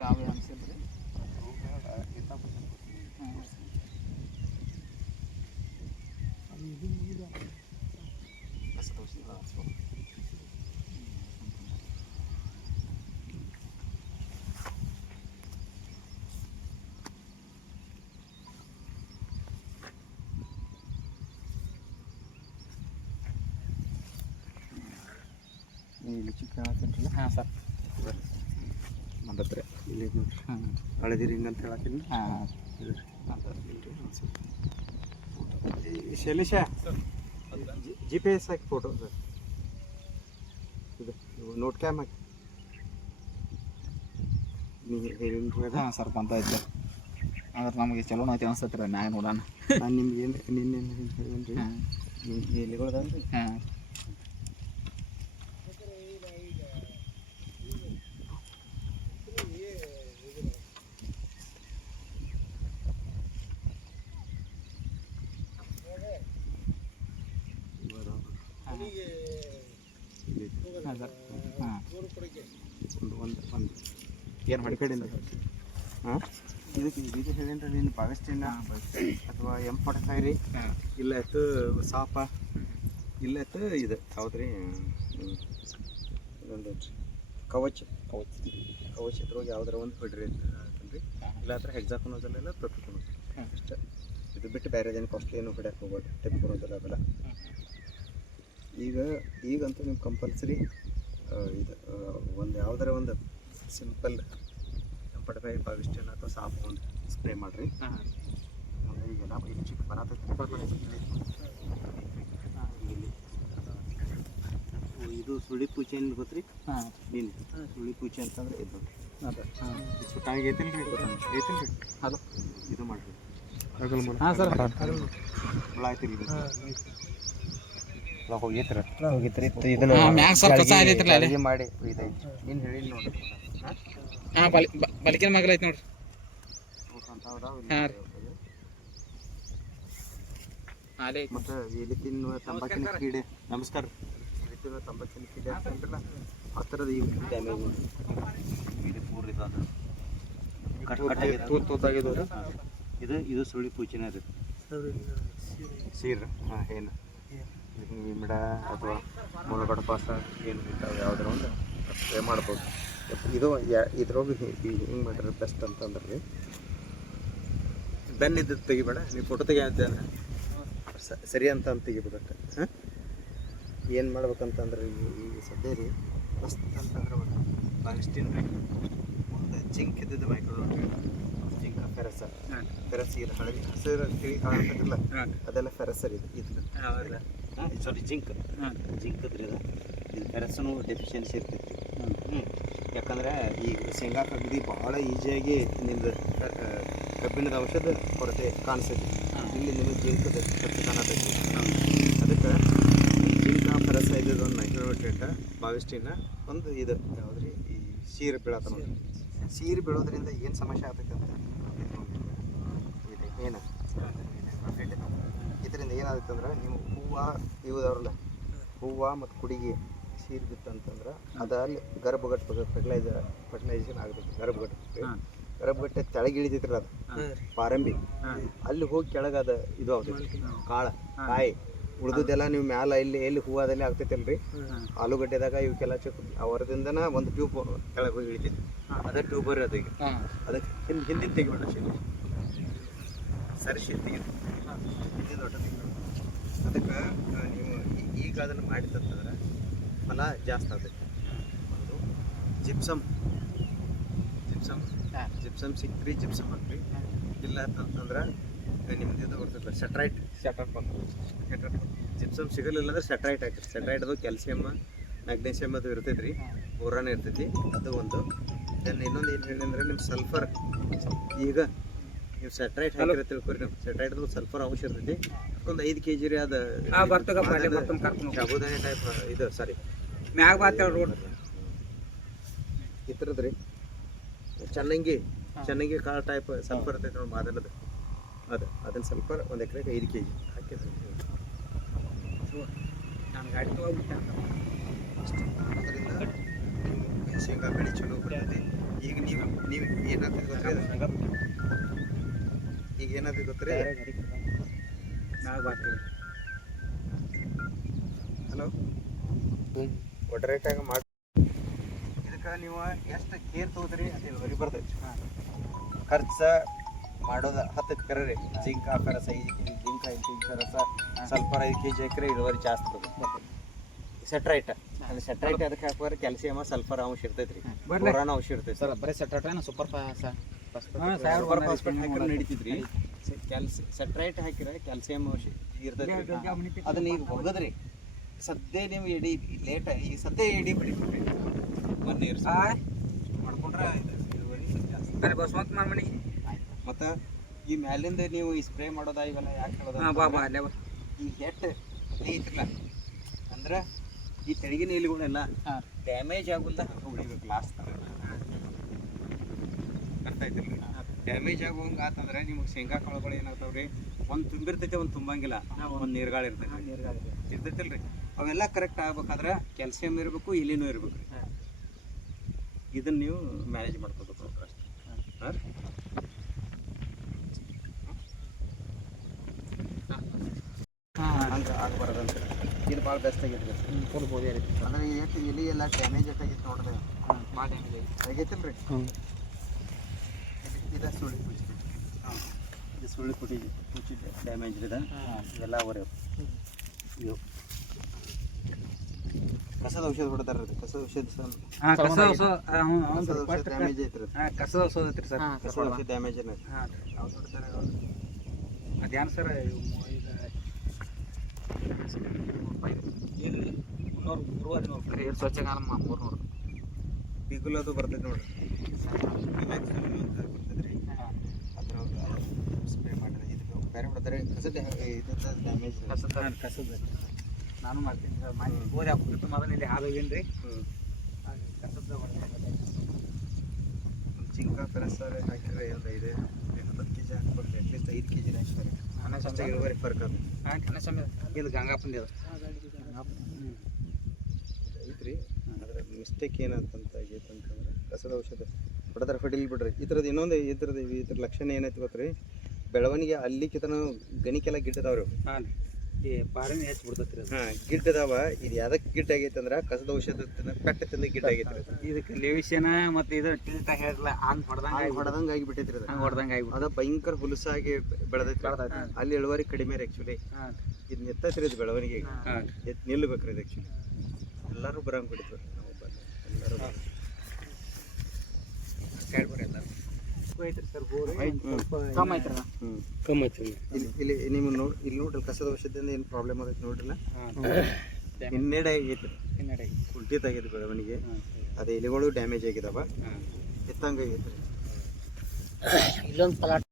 ಯಾವ ಅನ್ಸಿಲ್ರಿ ಇಲ್ಲಿ ಚಿಕ್ಕ ಹಾಕಿನ್ರಲ್ಲ ಹಾಂ ಸರ್ ನನ್ನ ಹತ್ರ ಇಲ್ಲಿ ನೋಡ್ರಿ. ಹಾಂ ಹಳದಿರಿ ಹಿಂಗೆ ಅಂತ ಹೇಳತ್ತೀನಿ ಶೈಲೇಶ? ಜಿ ಪಿ ಎಸ್ ಹಾಕಿ ಫೋಟೋ ಸರ್ ಇದು ನೋಟ್ ಕ್ಯಾಮ್ ಹಾಕಿ. ಹಾಂ ಸರ್ ಪಂತ ಇದ್ದೆ. ಆದ್ರೆ ನಮಗೆ ಚಲೋ ಐತಿ ಅನ್ಸತ್ರಿ ನ್ಯಾಯ ನೋಡೋಣ. ನಾನು ನಿಮ್ಗೆ ಏನು ನಿನ್ನೆ ಹೇಳಿದ್ರಿ? ಹಾಂ. ನೀವು ಎಲ್ಲಿಗಳದಲ್ರಿ ಹಾಂ ಹಾಂ ಸರ್ ಹಾಂ ಒಂದು ಒಂದು ಒಂದು. ಏನು ಮಡಿಕೇಡಿಂದ ಹಾಂ? ಇದಕ್ಕೆ ಬೀಜ ಹೇಳಿದ್ರೆ ನೀನು ಪಾಗಸ್ಟಿನ ಅಥವಾ ಎಂ ಫಾರ್ಟಿ ರೀ? ಇಲ್ಲ ಇತ್ತು ಸಾಪ. ಇಲ್ಲ ಇತ್ತು ಇದು ಹೌದ್ರಿ. ಇದೊಂದು ಕವಚ ಕವಚ ಕವಚ ಇದ್ರೊಳಗೆ ಯಾವ್ದಾರ ಒಂದು ಬಿಡ್ರಿ ಅಂತ ಹೇಳ್ತೀನಿ ಇಲ್ಲ ಹತ್ರ ಇಲ್ಲ ಪ್ರೊಫಿಕೊನೋದು ಕೊಡೋದು ಅಷ್ಟೇ. ಇದು ಬಿಟ್ಟು ಬೇರೆ ಏನು ಕಾಸ್ಟ್ಲಿ ಏನು ಹೊಡ್ಯಕ್ಕೆ ಹೋಗ್ಬೋದು ಟೆಪ್ ಬರೋದಿಲ್ಲ ಅವೆಲ್ಲ ಈಗ ಈಗಂತೂ ನೀವು ಕಂಪಲ್ಸರಿ ಇದು ಒಂದು ಯಾವ್ದಾರ ಒಂದು ಸಿಂಪಲ್ ಪಡಬೈ ಪಾವಿಸ್ಟನ್ ಅಥವಾ ಸಾಪ್ ಒಂದು ಸ್ಪ್ರೇ ಮಾಡಿರಿ. ಹಾಂ. ಆಮೇಲೆ ಈಗೆಲ್ಲ ಇಲ್ಲಿ ಚಿಕ್ಕ ಬರತೈತಿ ಇಲ್ಲಿ ಇದು ಸುಳಿ ಪೂಜೆ ಏನು ಗೊತ್ತ್ರಿ? ಹಾಂ. ನೀನು ಸುಳಿ ಪೂಜೆ ಅಂತಂದ್ರೆ ಇದು. ಅದೇ. ಹಾಂ. ಸುಟ್ಟಾಗಿ ಐತಿಲ್ರಿ ಐತಿಲ್ರಿ ಹಲೋ. ಇದು ಮಾಡಿರಿ. ಹಾಂ ಸರ್. ಇದು ಹೋಗಿತ್ರ ಹೋಗಿತ್ರಿ ಹಾಂ ಮ್ಯಾಗ ಸ್ವಲ್ಪ ಕಸ ಆಗೈತ್ರಲ್ಲ ಅಲ್ಲಿ? ಅಡಿಗೆ ಮಾಡಿ ಇದೈತಿ ನೀನು ಹೇಳಿಲ್ಲ ನೋಡಿ. ಹಾಂ ಬಲಿ ಬಲಿಕಿನ ಮಗಲ ಐತಿ ನೋಡ್ರಿ ಹಾಂ ರೀ. ಅಲ್ಲೇ ಮತ್ತು ಎಲ್ಲಿ ತಿನ್ನುವ ತಂಬಾಕಿನ ಕೀಡೆ. ನಮಸ್ಕಾರ. ಎಲ್ಲಿ ತಿನ್ನುವ ತಂಬಾಕಿನ ಕೀಡೆ ಅಂತಂದ್ರಲ್ಲ ಆ ಥರದ ಇವು ಡ್ಯಾಮೇಜ್ ಇದು ಪೂರ್ ಇದು ಅದು. ಕಟ್ ಕಟ್ ಆಗಿದೆ ತೂತಾಗಿದ್ದು ಇದು ಇದು ಸುಳಿ ಪೂಚಿನ ಅದು. ಸೀರ್. ಹಾಂ ಏನು? ಮಿಡ ಅಥವಾ ಮುಳಗಡ ಪಾಸ ಏನು ಇರ್ತಾವೆ ಯಾವುದರ ಒಂದು ಸ್ಪ್ರೇ ಮಾಡ್ಬೋದು. ಇದು ಇದ್ರೊಳಗೆ ಹಿಂಗೆ ಮಾಡಿದ್ರೆ ಬೆಸ್ಟ್ ಅಂತಂದ್ರೆ ರೀ ಬೆನ್ನಿದ್ದು ತೆಗಿಬೇಡ ನೀವು ಫೋಟೋ ತೆಗಿಯಂತೆ ಸರಿ ಅಂತ ಅಂತ ತೆಗಿಬೇಕಟ್ಟ ಹಾಂ? ಏನು ಮಾಡ್ಬೇಕಂತಂದ್ರೆ ಈಗ ಈಗ ಸದ್ಯ ರೀ ಮಸ್ತ್ ಅಂತಂದ್ರೆ ಪಾಲಿಸ್ಟಿನ್ ಒಂದು ಜಿಂಕ್ ಇದ್ದಿದ್ದು ಮೈಕ್ರೋ ಜಿಂಕ ಫೆರಸ ಫೆರಸ್ ಇದು ಹಳದಿ ಹಸಿರು ತಿಳಿ ಕಾಣ್ತದಿಲ್ಲ ಅದೆಲ್ಲ ಫೆರಸರ್ ಇದು ಇದು ಸಾರಿ ಜಿಂಕ್. ಜಿಂಕ್ ಅದ್ರಿ ಇದು ಇದು ಫೆರಸ್ನು ಡೆಫಿಷಿಯನ್ಸಿ ಇರ್ತೈತಿ. ಹ್ಞೂ ಯಾಕಂದ್ರೆ ಈ ಶೇಂಗಾ ಕಗ್ದಿ ಭಾಳ ಈಸಿಯಾಗಿ ನಿಮ್ದು ಕಬ್ಬಿಣದ ಔಷಧ ಕೊರತೆ ಕಾಣಿಸ್ತೈತಿ ಇಲ್ಲಿ ನಿಮಗೆ ಜಿಂಕ್ ಖರ್ಚು ಕಾಣತೈತಿ ಅದಕ್ಕೆ ಜಿಂಕ ಫೆರಸ ಇದ್ದದ ಒಂದು ಮೈಕ್ರೋನ್ಯೂಟ್ರಿಯಂಟ ಬಾವಿಸ್ಟಿನ ಒಂದು ಇದು ಯಾವುದ್ರಿ? ಈ ಸೀರೆ ಬೀಳತ್ತ ನೋಡಿ ಸೀರೆ. ಬೀಳೋದ್ರಿಂದ ಏನು ಸಮಸ್ಯೆ ಆಗ್ತೈತೆ ಅಂತ ಇದೆ ಏನು ಇದರಿಂದ ಏನಾಗುತ್ತೆ ಅಂದ್ರೆ ನೀವು ಹೂವು ಇವುದವ್ರಲ್ಲ ಹೂವು ಮತ್ತು ಕುಡಿಗೆ ಸೀರೆ ಬಿತ್ತಂತಂದ್ರೆ ಅದಲ್ಲಿ ಗರ್ಭಗಟ್ಟ ಫರ್ಟಿಲೈಸರ್ ಫರ್ಟಿಲೈಸೇಷನ್ ಆಗ್ತೈತಿ ಗರ್ಭಗಟ್ಟ ಗರ್ಭಗಟ್ಟ ಗರ್ಭಗಟ್ಟೆ ತೆಳಗೆ ಇಳಿತೈತ್ರಲ್ಲ ಅದು ಪಾರಂಬಿ ಅಲ್ಲಿ ಹೋಗಿ ಕೆಳಗೆ ಅದು ಇದು ಆಗ್ತೈತಿ. ಕಾಳ. ಕಾಯಿ ಉಳಿದದೆಲ್ಲ ನೀವು ಮ್ಯಾಲ ಇಲ್ಲಿ ಎಲ್ಲಿ ಹೂವಾದಲ್ಲಿ ಆಗ್ತೈತಲ್ರಿ? ಅಲ್ರಿ ಆಲೂಗಡ್ಡೆದಾಗ ಇವಕ್ಕೆಲ್ಲ ಚಿಕ್ಕ ಅವರದಿಂದನ ಒಂದು ಟ್ಯೂಬ್ ಕೆಳಗೆ ಹೋಗಿ ಇಳಿತೈತಿ. ಅದೇ ಟ್ಯೂಬರ್ ಅದಕ್ಕೆ ಅದಕ್ಕೆ ಹಿಂದೆ ಹಿಂದಿನ ತೆಗಿಬೇಡ ಸರಿ ಸರಿಸಿ ತೆಗೆದು. ಹಿಂದೆ ದೊಡ್ಡ ತಿಂಗಳು ಅದಕ್ಕೆ ನೀವು ಈಗ ಅದನ್ನು ಮಾಡಿದಂತಂದ್ರೆ ಫಲ ಜಾಸ್ತಿ ಆಗುತ್ತೆ ಒಂದು ಜಿಪ್ಸಮ್ ಜಿಪ್ಸಮ್. ಜಿಪ್ಸಮ್ ಸಿಕ್ಕ್ರಿ ಜಿಪ್ಸಮ್ ಹಾಕ್ರಿ ಇಲ್ಲ ಅಂತಂದ್ರೆ ನಿಮ್ದು ಇದು ಬರ್ತದೆ ಸೆಟ್ರೈಟ್ ಬಂತು ಬಂದು ಜಿಪ್ಸಮ್ ಸಿಗಲಿಲ್ಲ ಅಂದ್ರೆ ಸೆಟ್ರೈಟ್ ಹಾಕಿರಿ ಸೆಟ್ರೈಟ್ ಅದು ಕ್ಯಾಲ್ಸಿಯಮ್ ಮ್ಯಾಗ್ನೀಷಿಯಮ್ ಅದು ಇರ್ತೈತೆ ರೀ ಬೋರಾನ್ ಇರ್ತೈತಿ ಅದು ಒಂದು ದೆನ್ ಇನ್ನೊಂದು ಏನು? ಹೇಳಿ ಅಂದ್ರೆ ನಿಮ್ಮ ಸಲ್ಫರ್ ಈಗ ನೀವು ಸೆಟ್ರೈಟ್ ಹಾಕಿರ ತಿಳ್ಕೊರಿ ನೀವು ಸೆಟ್ರೈಟ್ದು ಸಲ್ಫರ್ ಅಂಶ ಇರ್ತೈತಿ ಒಂದು ಐದು ಕೆ ಜಿ ರೀ ಅದು ಆ, ಬರ್ತಗಪ್ಪ, ಅಲ್ಲೇ ಬರ್ತಂದ್ ಕರ್ಕೊಂಡ್. ಸಾಬುದಾನಿ ಟೈಪ್ ಇದು ಸಾರಿ ಮ್ಯಾಗ ಬಾತೇಳ ರೋಡ್ ಈ ಥರದ್ದು ರೀ ಚನ್ನಂಗಿ ಚನ್ನಂಗಿ ಕಾಳು ಟೈಪ್ ಸಲ್ಫರ್ ಇರ್ತೈತಿ ನೋಡಿ ಮಾದನದು ಅದು ಅದನ್ನ ಸಲ್ಫರ್ ಒಂದು ಎಕರೆಗೆ ಐದು ಕೆ ಜಿ ಹಾಕಿದ್ರೆ ನಾನು ಗಾಡಿ ತೊಗೊಬಿಟ್ಟೆ ಅದರಿಂದ ಶೇಂಗಾ ಬೆಳೆ ಚಲೋ ಬರ್ತೈತಿ. ಈಗ ನೀವು ನೀವು ಏನಾಗ್ತದೆ? ಈಗ ಏನಾದ್ರು ಗೊತ್ತ್ರಿ? ನಾಳೆ ಬರ್ತೀವಿ. ಹಲೋ ಒಡರೇಟಾಗ ಮಾಡಿ ಇದಕ್ಕೆ ನೀವು ಎಷ್ಟು ಕೇರ್ ತಗೋದ್ರಿ ಅಂತ ಇಳುವರಿ ಬರ್ತೈತಿ. ಖರ್ಚ ಮಾಡೋದು ಹತ್ತು ಎಕರೆ ರೀ. ಜಿಂಕ್ ಕೆ ಜಿ ಜಿಂಕ್ ಐದು ಕೆ ಜಿ ಕರಸ ಸಲ್ಫರ್ ಐದು ಕೆ ಜಿ ಹಾಕ್ರೆ ಇಳುವರಿ ಜಾಸ್ತಿ ಬರ್ತೈತಿ. ಸೆಟ್ರೈಟ್ ಅಲ್ಲಿ ಸೆಟ್ರೈಟ್ ಅದಕ್ಕೆ ಹಾಕಿದ್ರೆ ಕ್ಯಾಲ್ಸಿಯಮ್ ಸಲ್ಫರ್ ಅಂಶ ಇರ್ತೈತಿ ರೀ. ಬೋರಾನ್ ಅಂಶ ಇರ್ತೈತಿ ಸರ್ ಬರೀ ಸೆಟ್ರೈಟ್ ಸೂಪರ್ ಫಾಸ್ ಹಾಕಿದ್ರೆ ನಡೀತಿದ್ರಿ? ಕ್ಯಾಲ್ಸಿ ಸೆಟ್ರೈಟ್ ಹಾಕಿದ್ರೆ ಕ್ಯಾಲ್ಸಿಯಂ ಇರ್ತೈತಿ ಅದನ್ನ ಈಗ ಒಗದ್ರಿ ಸದ್ಯ ನೀವು ಎಡಿ ಲೇಟ್ ಈಗ ಸದ್ಯ ಎಡಿ ಬಿಡಿಬಿಟ್ರಿ ಮೊನ್ನೆ ಇರ್ಸ ಮಾಡ್ಕೊಂಡ್ರೆ ಬಸವಂತ ಮಾರ್ಮನಿ ಮತ್ತು ಈ ಮ್ಯಾಲಿಂದ ನೀವು ಈ ಸ್ಪ್ರೇ ಮಾಡೋದ ಇವೆಲ್ಲ ಯಾಕೆ ಹೇಳೋದಾ ಈ ಹೆಟ್ ಐತ್ರಲ್ಲ. ಅಂದ್ರೆ ಈ ತೆಳಗಿನ ಎಲೆಗಳೆಲ್ಲ ಡ್ಯಾಮೇಜ್ ಆಗುಲ್ದ? ಗ್ಲಾಸ್ ಲಾಸ್ಟ್ ಅರ್ಥ ಆಯ್ತಿಲ್ಲ ಡ್ಯಾಮೇಜ್ ಆಗುವಂಗೆ ಆತಂದ್ರೆ ನಿಮಗೆ ಶೇಂಗಾ ಕಾಳುಗಳು ಏನಾಗ್ತಾವ್ರಿ? ಒಂದು ತುಂಬಿರ್ತೈತೆ ಒಂದು ತುಂಬಂಗಿಲ್ಲ. ಒಂದು ನೀರ್ಗಾಳ ಇರ್ತೈತೆ. ಇರ್ತೈತಿಲ್ರಿ. ಅವೆಲ್ಲ ಕರೆಕ್ಟ್ ಆಗ್ಬೇಕಾದ್ರೆ ಕ್ಯಾಲ್ಸಿಯಂ ಇರಬೇಕು ಇಲಿನೂ ಇರ್ಬೇಕು ರೀ ಇದನ್ನ ನೀವು ಮ್ಯಾನೇಜ್ ಮಾಡ್ಕೋಬೇಕು ಅಷ್ಟೇ. ಹಾಂ. ಹಾಂ? ಹಂಗೆ ಆಗಬಾರ್ದಂತ. ಇದು ಭಾಳ ಬೆಸ್ಟ್ ಆಗೈತೆ ರೀ ಫುಲ್ ಬೋದಿ ಐತಿ ಅಂದ್ರೆ ಎಷ್ಟು ಇಲಿ ಎಲ್ಲ ಡ್ಯಾಮೇಜ್ ಎಷ್ಟಾಗಿತ್ತು ನೋಡ್ರಿ. ಭಾಳ ಡ್ಯಾಮೇಜ್ ಹ್ಞೂ ಇದು ಸುಳಿ ಕುಚ್ಚಿ ಇದು ಸುಳ್ಳು ಕುಟಿ ಕುಚ್ಚಿ ಡ್ಯಾಮೇಜ್ ಇದೆ ಹಾಂ. ಇವೆಲ್ಲ ಅವರೇ. ಇವು ಕಸದ ಔಷಧ ಹೊಡೆದಾರ ಕಸದ ಔಷಧ ಹಾಂ ಕಸದ ಔಷಧ ಡ್ಯಾಮೇಜ್ ಐತ್ರಿ ಹಾಂ ಕಸದ ಔಷಧ ಐತ್ರಿ ಸರ್ ಕಸದ ಔಷಧ ಡ್ಯಾಮೇಜ್ ಏನ ಹಾಂ ಯಾವ್ದು ಹೊಡ್ತಾರೆ ಅದ್ಯಾನ್ ಸರ್ ಇದು ಮುನ್ನೂರು ಮೂರುವರೆ ನೂರು. ಸ್ವಚ್ಛಗಾನ ಮೂರ್ನೂರು. ಬಿಗುಲದು ಅದು ಬರ್ತೈತೆ ನೋಡ್ರಿ ಮ್ಯಾಕ್ಸಿಮಮ್ ಅಂತ ಬರ್ತೈತೆ ರೀ ಅದ್ರ ಸ್ಪ್ರೇ ಮಾಡಿದ್ರೆ ಇದು ಬೇರೆ ಹೊಡೆದ್ರೆ ಕಸದ ಡ್ಯಾಮೇಜ್ ಕಸದ ಕಸದ ನಾನು ಮಾಡ್ತೀನಿ. ಸರ್ ಮಾಡಿ. ಗೋಧಿ ಹಾಕ್ಬಿಟ್ಟು ಮೊದಲು ಇಲ್ಲಿ ಹಾಲು ಕಸದ ಹಾಕಿದ್ರೆ ಇದೆ. ಹತ್ತು ಕೆ ಜಿ ಅಟ್ಲೀಸ್ಟ್ ಐದು ಕೆ ಜಿ ಹಾಕ್ತಾರೆ ಅಷ್ಟೇ ಇಳುವರಿ ಫರ್ಕ್ ಅದು. ಹಾಂ ಕಣ ಸಮಯ ಇದು ಗಂಗಾಪಂದಿ ಅದು ಐತ್ರಿ. ಅದ್ರ ಮಿಸ್ಟೇಕ್ ಏನಂತಂತ ಆಗೈತೆ ಅಂತಂದ್ರೆ ಕಸದ ಔಷಧ. ಹೊಡೆದ್ರೆ ಹೊಡಿಲಿ ಬಿಡ್ರಿ. ಈ ಥರದ್ದು ಇನ್ನೊಂದು ಇದ್ರದ್ದು ಇದ್ರ ಲಕ್ಷಣ ಏನೈತೆ ಗೊತ್ತ್ರಿ? ಬೆಳವಣಿಗೆ ಅಲ್ಲಿ ಕಿತನ ಗಣಿಕೆಲ್ಲ ಗಿಡ್ಡದವ್ರು. ಹಾಂ ಈ ಪಾರಿನ ಹೆಚ್ಚು ಬಿಡ್ತೈತಿ ಹಾ ಗಿಡ್ಡದವ. ಇದು ಯಾವ್ದಕ್ಕೆ ಗಿಡ್ಡ ಆಗೈತೆ ಅಂದ್ರೆ ಕಸದ ಔಷಧ ಪೆಟ್ಟ ತಿಂದ ಗಿಡ್ಡ ಆಗೈತೆ ಇದಕ್ಕೆ ಲೇವಿಷನ ಮತ್ತು ಇದು ಟಿಲ್ಟ ಹೇಳಿಲ್ಲ ಆನ್ ಹೊಡೆದಂಗ ಹೊಡೆದಂಗ ಆಗಿಬಿಟ್ಟೈತಿ ಅದು. ಹಂಗೆ ಹೊಡೆದಂಗ ಆಗ್ಬಿಟ್ಟು ಅದ ಭಯಂಕರ ಹುಲಸಾಗಿ ಬೆಳೆದೈತಿ. ಅಲ್ಲಿ ಇಳುವರಿ ಕಡಿಮೆ ರೀ ಆ್ಯಕ್ಚುಲಿ ಇದು ಇದು ರೀ ಇದು ಬೆಳವಣಿಗೆ. ನಿಲ್ಬೇಕ್ರಿ ಇದು ಆ್ಯಕ್ಚುಲಿ ಎಲ್ಲರೂ ಬರಂಗೆ ಬಿಡ್ತಾರೆ ನಾವು ಎಲ್ಲರೂ ಬರಂಗ್. ಎಲ್ಲರೂ. ಎಲ್ಲ ಇಲ್ಲಿ ಇಲ್ಲಿ ನೋಡಿ ಇಲ್ಲಿ ನೋಡ್ರಿ ಕಸದ ಔಷಧಿಯಿಂದ ಏನು ಪ್ರಾಬ್ಲಮ್ ಆಗೈತೆ ನೋಡ್ರಿಲ್ಲ ಹಿನ್ನಡೆ ಆಗೈತೆ ಹಿನ್ನಡೆ ಕುಂಠಿತಾಗಿದೆ ಬೆಳವಣಿಗೆ ಅದೇ ಎಲೆಗಳು ಡ್ಯಾಮೇಜ್ ಆಗಿದಾವ ಎತ್ತಂಗ ಆಗೈತೆ ಇಲ್ಲೊಂದು